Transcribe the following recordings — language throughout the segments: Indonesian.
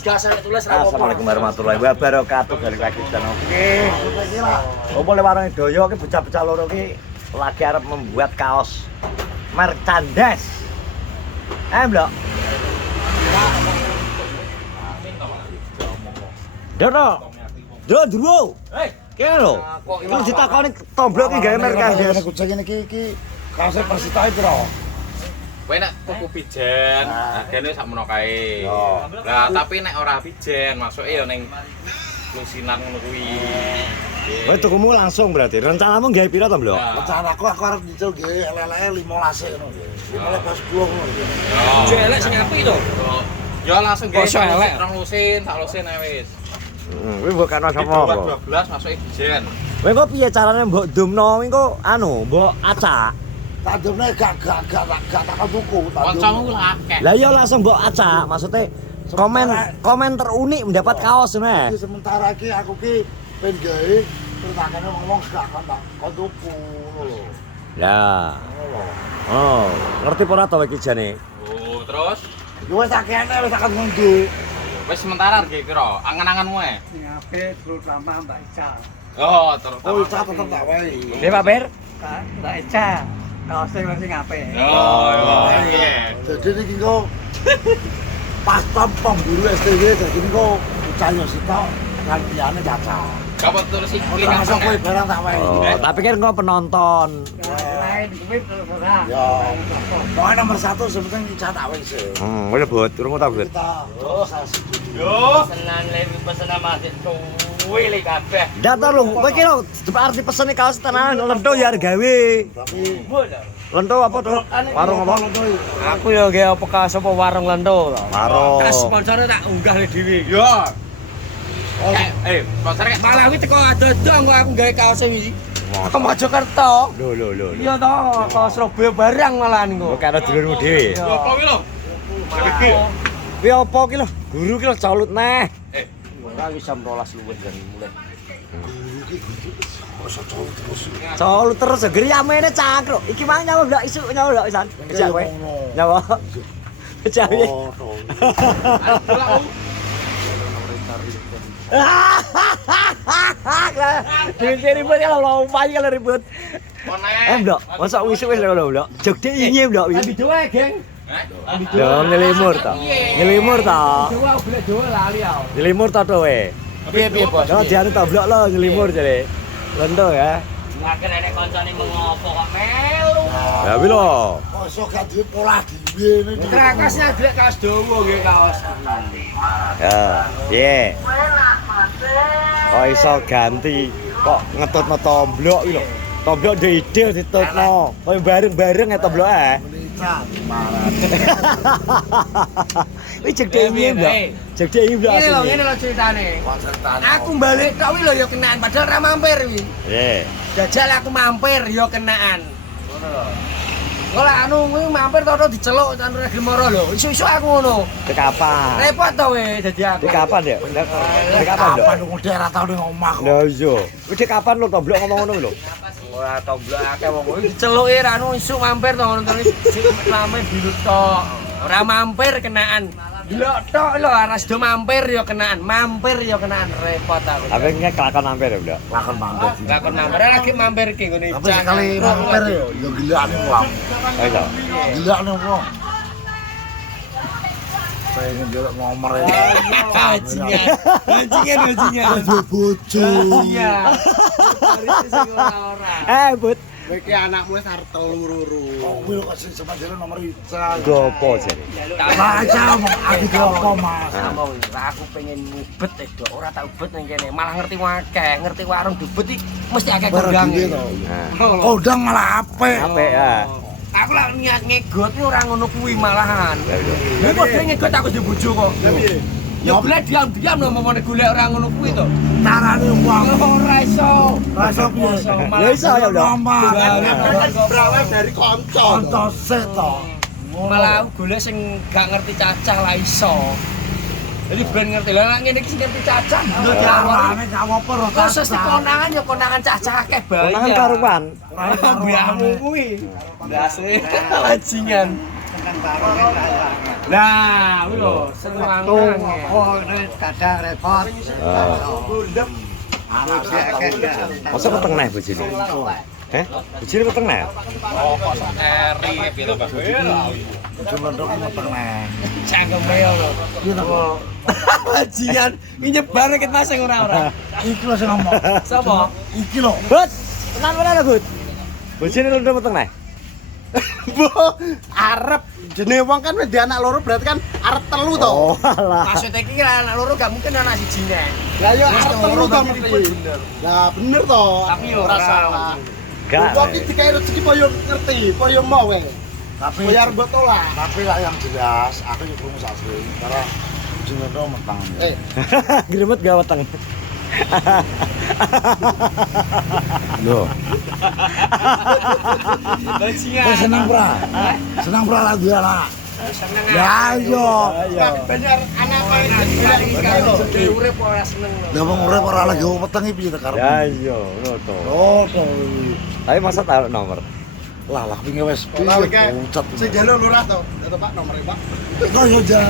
Assalamualaikum warahmatullahi wabarakatuh. Balik lagi channel. Oke. Opo le warung Doyo ki bocah-bocah loro ki lagi arep membuat kaos merchandise. Blok. Dono. Dro. Kene lho. Terus ditakoni tomblok ki gawe merchandise. Kucing iki kaose Persita piro? Kowe nek tuku pijen, hargane sakmono kae. Lah tapi nek ora pijen, masuke ya ning lusinan ngono kuwi. Kowe tukumu langsung berarti. Rencanamu gawe piro to, Blok? Rencanaku aku arep nyicil nggih elek-eleke 15 ngono nggih. 15 10 ngono nggih. Jelek sing apik to. Ya langsung gawe rong lusin, sak lusin ae wis. Kuwi mbok kana sapa? 12 masuke pijen. Kowe kok piye carane mbok dumno engko mbok acak? Tak demne gak tak tuku. Kancamu lah akeh. Lah iya langsung mbok acak, maksudnya komen terunik mendapat kaos ngono. Sementara iki aku ki pengen gawe terus ngomong gak kon tuku lho. Lah. Oh, ngerti ora to iki jane? Oh, terus Yo wis akehane wis akan mundur. wis sementara harga piro? Angan-anganmu ae. Sing apik terutama Mbak Ica. Oh, terus. Oh, tak tetep tak wae. Nggih, Pak Per. Mbak Ica. Kaosnya sing apik. Oh, iya. Jadi niki kok pas tampang guru STW jadi niku Ucayo sitok kan liyane caca. Kapan terus iki Ora masuk kowe barang tak wae. Oh, tapi kan engko penonton. Lain kuwi ora. Ya. Pokoke nomor 1 sepenting dicatak wae sih. Wis lebut, urung tak lebut. Kita Yo. Pesenan masih kuwi li kabeh. Datar lho, kowe ki lho arti pesene kaos tenan lento ya gawe. tapi Lento apa to? Warung apa? Aku ya gawe apa kaos apa warung lento to. Warung. Sponsore tak unggah le dhewe. Yo. Sponsor kayak Malah kuwi teko adodong kok aku gawe kaos iki. Ke Mojokerto. Lho. Iya to, ke Surabaya barang malahan Kok kok. karo dulurmu dhewe. apa kuwi lho? Kuwi apa ki lho? Guru ki lho calut neh. Ora wis jam 12 luwih dan mulai. Calut terus geri amene cangkruk. Iki mang nyawa ndak isuk nyawa ndak isan. Kejak kowe. Nyawa. Kejak piye? Dia ribut kalau lompat kalau ribut. Blok, masa wisuk wis lho, Blok. Jogde ingin Blok. Ambil doa, geng. Lho ngelimur ta. Ngelimur ta. Doa boleh doa lali aku. Ngelimur ta to we. Piye bos? Kalau dianu ta Blok lo ngelimur jare. Lento ya. Makin enek kancane mengopo kok melu. Ya wi lho. kok iso gak duwe pola dhewe niku. Krakasnya delek kaos dawa nggih kaos. Ya, piye? Kok iso ganti kok ngetutno tomblok iki lho. Tomblok ndek ide ditutno. Kok bareng-bareng ya tomblok Menica marat. Wis jegde iki, Blok. Jegde iki Blok. Ngene lho ceritane. Aku balik tok wi lho ya kenaan padahal ra mampir wi. Nggih. Jajal aku mampir ya kenaan. Ngono lho. Kalau anu kuwi mampir toto diceluk kan ora gemoro lho. Isu-isu aku ngono. Dek kapan? Repot to we dadi aku. Dek kapan ya? Dek kapan, Blok? Kapan wong ora tau ning omah kok. Lah iya. Wis dek kapan lo tomblok ngomong ngono lho? Ora tomblok akeh wong kuwi diceluki ra anu isu mampir to ngono terus rame bilut tok. Ora mampir kenaan. Delok tok lho aras do mampir ya kenaan. Mampir ya kenaan repot aku. Tapi nek kelakon mampir ya, Blok. Lakon mampir. Enggak kon mampir lagi mampir ki ngene. Tapi sekali mampir yo gilane wong. Oh iya. Gilane wong. Pengen ndelok nomor ya. Bajingan. Duwe bojo. Iya. Hari sing ora-ora. Bud. Iki anakmu wis arep telururu. Kowe kok sing semajane nomor Ica. Gopo jare? Lah Ica aku gopo Mas. Ngomong aku pengen ngubet do ora tak ubet ning kene malah ngerti akeh ngerti warung dubet iki mesti akeh kondang. Kodang malah apik. Apik ya. Aku lak niat ngegot iki ora ngono kuwi malahan. Lha kok dhewe ngegot aku di bojo kok. Ya boleh diam-diam lho momone golek ora ngono kuwi to. Carane wong Ora iso. rasa piye? Ya iso ya, Blok. Berawal dari kanca. Kanca sik to. Malah aku golek sing gak ngerti cacah lah iso. Jadi ben ngerti lah ngene iki sing ngerti cacah. Lho Carane gak apa-apa ro. Khusus di konangan ya konangan cacah akeh bae. Konangan karuan. Mbahmu kuwi. Ndase bajingan. Nah, kuwi lho, seneng kadang repot. Masa peteng neh bojone? Heh? Bojone peteng neh? Oh, kok eri gitu, Pak. Cuma ndok meteng neh. cangkeme yo lho. Bajingan, iki nyebar ket Mas sing ora-ora. Iki lho sing ngomong. Sapa? Iki lho. Bud, tenan ora lho, Bud? Bojone lho peteng neh? Bu, arep jenenge wong kan wis anak loro berarti kan arep telu to. Oh, alah. Maksud iki anak loro gak mungkin anak sijine. Lah yo Wis arep loro telu to berarti mesti. bener. Lah bener to. Tapi yo ora ora. salah. Gak. Kok iki dikai rezeki po yo ngerti, po yo mau wae. Tapi Bayar mbok tolak. tapi lah yang jelas aku yo krungu sak sering karena jenenge ndok meteng. Gremet gak weteng. Loh, Bajingan. Seneng pra. Seneng pra lah duwe anak. Seneng. Ya iya. Bener anak kowe Iki urip ora seneng lho. Lah wong urip ora lagi meteng iki piye karep. ya iya, ngono to. Oh, to. Tapi masa taruh nomor? Lah lah pinge wis Ora piye iki. pucat. Sing jalo lurah to. Ya Pak nomere Pak. Kok yo jayo.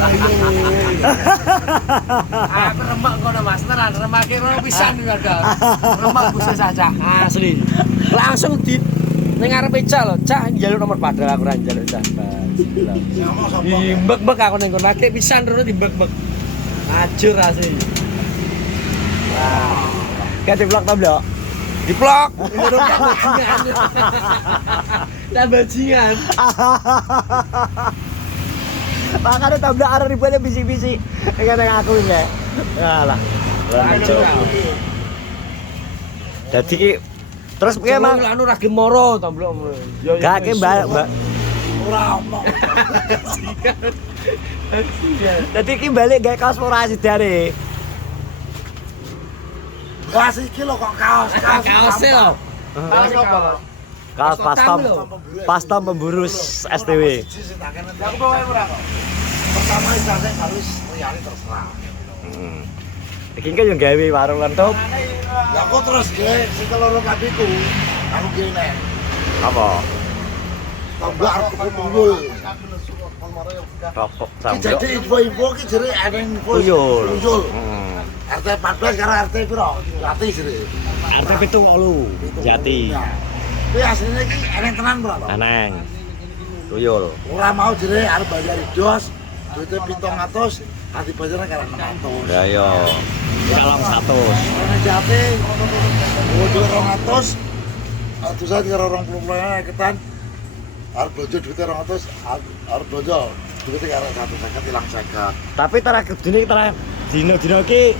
Aku remak kono Mas, tenan remake rono pisan iki warga. Remak bisa saja. Asli. Langsung di ning ngarepe Cak lho, Cak njaluk nomor padahal aku ora njaluk Cak. Ngomong sapa? Dimbek-bek aku ning kono, lagi pisan rono dimbek-bek. Ajur asli. Wah. Kayak di vlog Blok. Diplok. Dan bajingan. Makanya tabrak arah ribetnya bisik-bisik. Dengan aku ini. Alah. Jadi ki terus piye Mang? Anu ra gemoro to, Blok. Gak ki Mbak. Ora ono. Jadi ki balik gawe kaos ora sidare. Kaos iki lho kok kaos. Kaose lho. Kaos apa? Kaos pastom. Pastom pemburu STW. Aku bawa ora kok. Pertama ijazah harus liyane terserah. Heeh. Iki kan yo gawe warung lentup. Lah kok terus gue sing keloro kabiku. Aku kene. Apa? Tambah arep kumpul. Rokok Iki sambil. jadi info-info ki jere eneng info. Tuyul. Tuyul. Heeh. RT 14 karo RT piro? Jati jere. RT 78 Jati. Kuwi asline iki eneng tenan berapa? Aneng. Tuyul. Ora mau jere arep bayar dos. Duitnya 700, nanti bayarnya karo 600. Ya yo. Kalong 100. Karena jati, duit 200, atusan karo 20 mulai ketan. Arep bojo duitnya 200, arep bojo duitnya karo 150 ilang 50. Tapi tarah kedune tarah dino-dino iki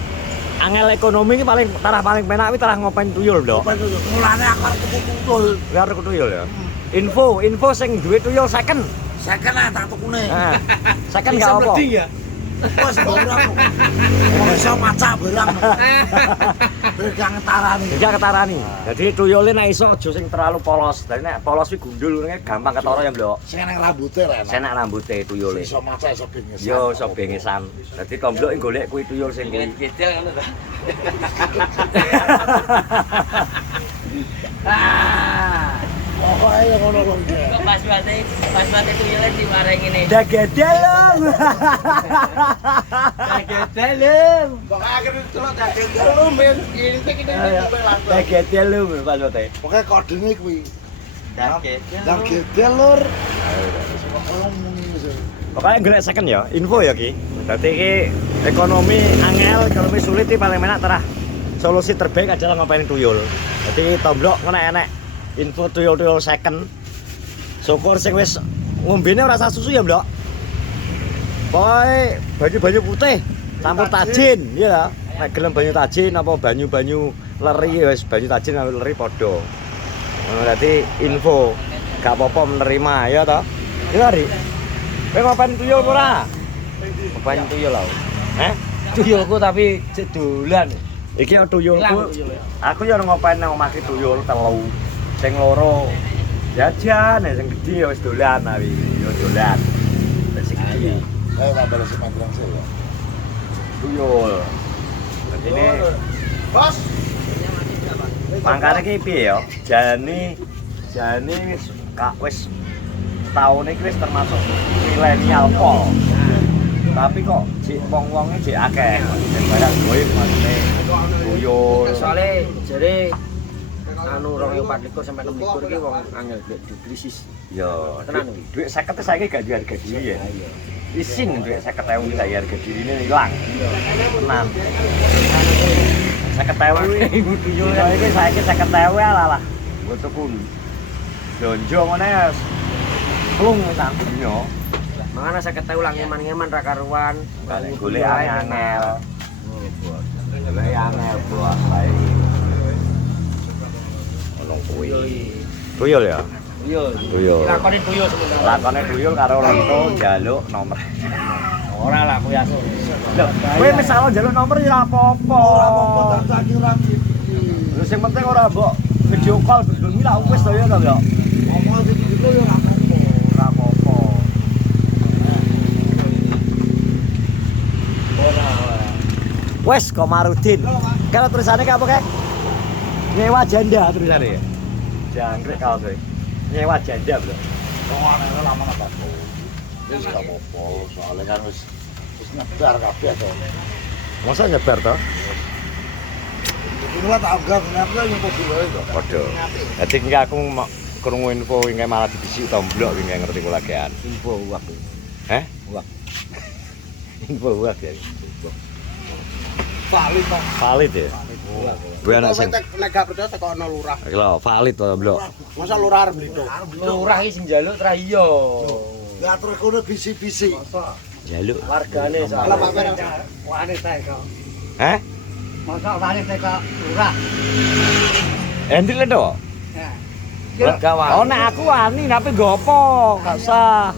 angel ekonomi iki paling penak iki tarah ngopen tuyul, Blok. Apa itu? Mulane aku arep tuku tuyul. Ora arep tuyul ya. Info sing duwe tuyul second. Second lah tak tukune. Nah, second gak apa. ya. Wes barang. Wong iso macak barang. Wis gak ngetarani. Iki ketarani. Jadi tuyule nek iso aja sing terlalu polos. Dadi nek polos iki gundul ngene gampang ketara ya, Blok. Sing nang rambute lah. Senak rambute tuyule. Iso macak iso bengesan. Yo iso bengesan. Dadi tomblok golek kuwi tuyul sing kuwi. Gedel ngono ta. Pokoke ya ngono kok. Kok pas bate tuyule dimarai ngene. Dagedelem. Dagedelem. Pokoke akhirnya celok daging dulu men. Ini kita langsung. Dagedelem Pak Sote. Pokoke kodene kuwi. Dagedelem. Dan gedel lur. Ngomong ngene. Pokoknya golek second ya, info ya Ki. Dadi iki ekonomi angel, ekonomi sulit iki paling enak terah. Solusi terbaik adalah ngapain tuyul. Jadi tomblok enek info tuyul-tuyul second. Syukur sing wis ngombene ora usah susu ya, Blok. Pokoke banyu-banyu putih campur tajin, iya lah. Nek gelem banyu tajin apa banyu-banyu leri ya wis banyu tajin karo leri padha. Ngono dadi info gak apa-apa menerima ya toh. Iya, Ri. Kowe ngapain tuyul ora? Ngapain tuyul lho? Tuyulku tapi cedolan. Iki yo tuyulku. Aku yo ngapain nang omahke tuyul telu. Sing loro jajan, sing gedhi ya wis dolan awi. Yo dolan. Sing gedhi Ayo tak balas mandrang saya. tuyul. Dene Bos, mangkane ki piye yo? Jane wis wis taun iki wis termasuk milenial pol. Tapi kok jek wong-wonge jek akeh. Sing barang goib maksudnya tuyul. Soale jare anu 2024 sampai 26 iki wong angel di krisis. Yo, Tenan iki. duit 50 saiki gak duwe harga diri ya. Isin duit 50.000 gak harga dirine ilang. Tenan. 50.000 ibu tuyul iki saiki 50.000 lah. Nggo tuku donjo ngene plung nang dino. Mangane 50.000 ulang ngeman-ngeman ra karuan. Balik golek angel. Golek angel bos bae. Ono kuwi. Tuyul ya? Tuyul. Tuyul. Lakone tuyul sementara. Lakone tuyul karo lento njaluk nomor. Ora lah kuwi asu. Lho, kowe misal njaluk nomor ya apa-apa. Ora apa-apa tak saiki ora gitu. Lho sing penting ora mbok video call bengi lah wis to ya to ya. Ngomong gitu ya ora apa-apa. Ora apa-apa. Wes Komarudin. Kalau tulisannya apa kek? Nyewa janda tulisannya ya. Jangkrik kaos kowe. Nyewa janda, Bro. Wong aneh lama apa kok. Wis gak apa-apa, soalnya kan wis nyebar kabeh to. Masa nyebar to? Iki lah tak anggap kenapa yang kok dhewe to. Padha. Dadi iki aku krungu info wingi malah dibisi to blok wingi ngerti kula gean. Info uak. Heh? Uak. Info uak ya. Valid to. Valid ya. Gue anak sing nek gak percaya teko ana lurah. lho valid to blok. Masa lurah arep mlito. Lurah iki sing njaluk tra iya. Ya terus kono bisi-bisi. Jaluk. Wargane Lah Pak Fer. Wane ta kok. Heh? Masa wane ta kok lurah. Endi le to? Gak wani. Oh nek aku wani tapi gopo, gak usah.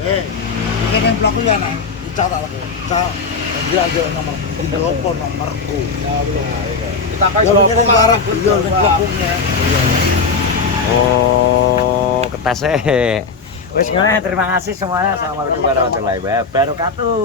Iki kan blok ya nak. Dicat tak lagi. Dicat. Dia aja nomor. Berapa nomorku? Kita Ya begini yang barang beliau yang bloknya. Oh, ketese. Wis ngene terima kasih semuanya. Assalamualaikum warahmatullahi wabarakatuh.